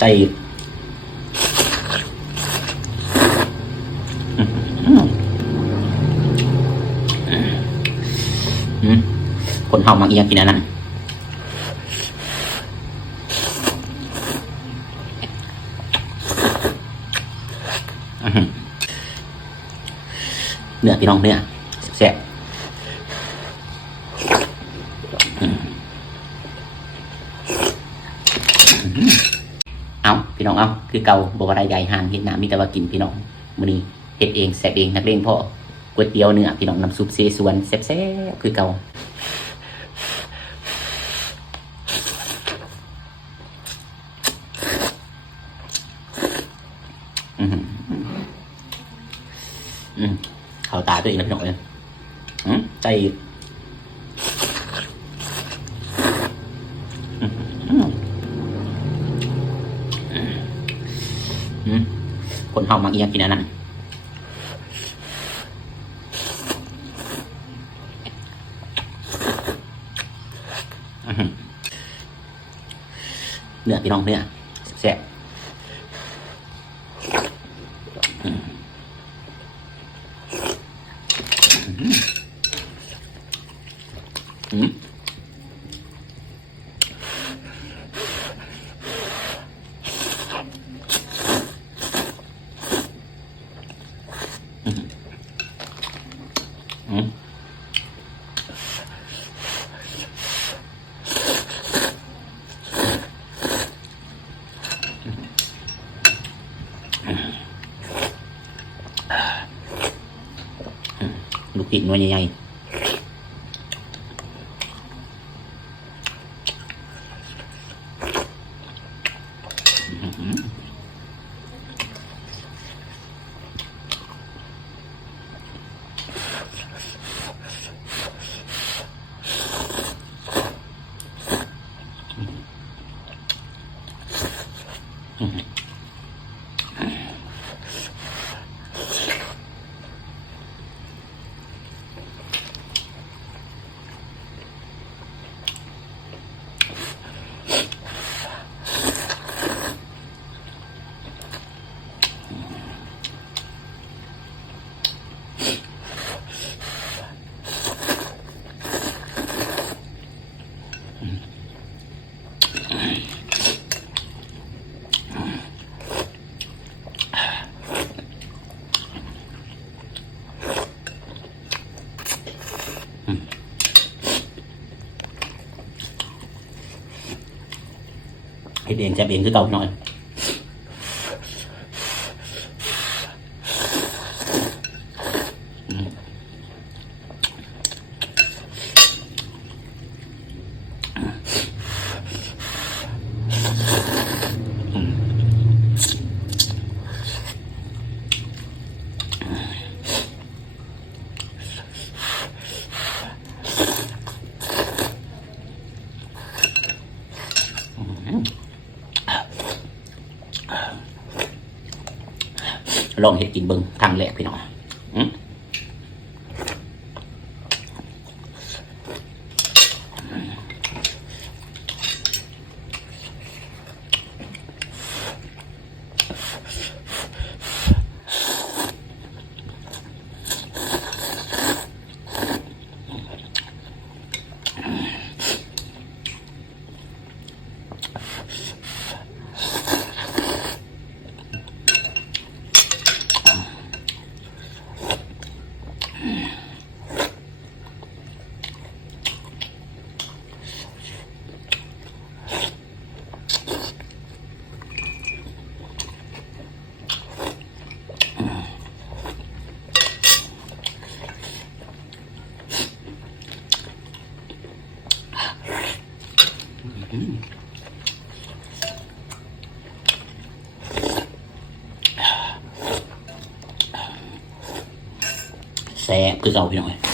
ใจคนเฮามักเอียงกินอันนั้นเนื้อพี่น้องเนื้อแซ่บเอาพี่น้องเอาคือเก่าบอกว่าไรใหญ่ห่างเห็นหนามีแต่ว่ากินพี่น้องมื้อนี้เฮ็ดเองแซ่บเองนักเลงพ่อก๋วยเตี๋ยวเนื้อพี่น้องน้ำซุปเสฉวนแซ่บๆคือเก่าเขาตาตัวเองนะพี่น้องเลยใจคนเฮามักเอียงกินอันนั้นเนื้อพี่น้องเนื้อแซ่บลูกพริกน้อยใหญ่เฮ็ดเองแซ่บเองคือเก่าหน่อยลองเห็ดกินเบิ่งทางแรกพี่น้องแซ่บคือเก่าพี่น้อง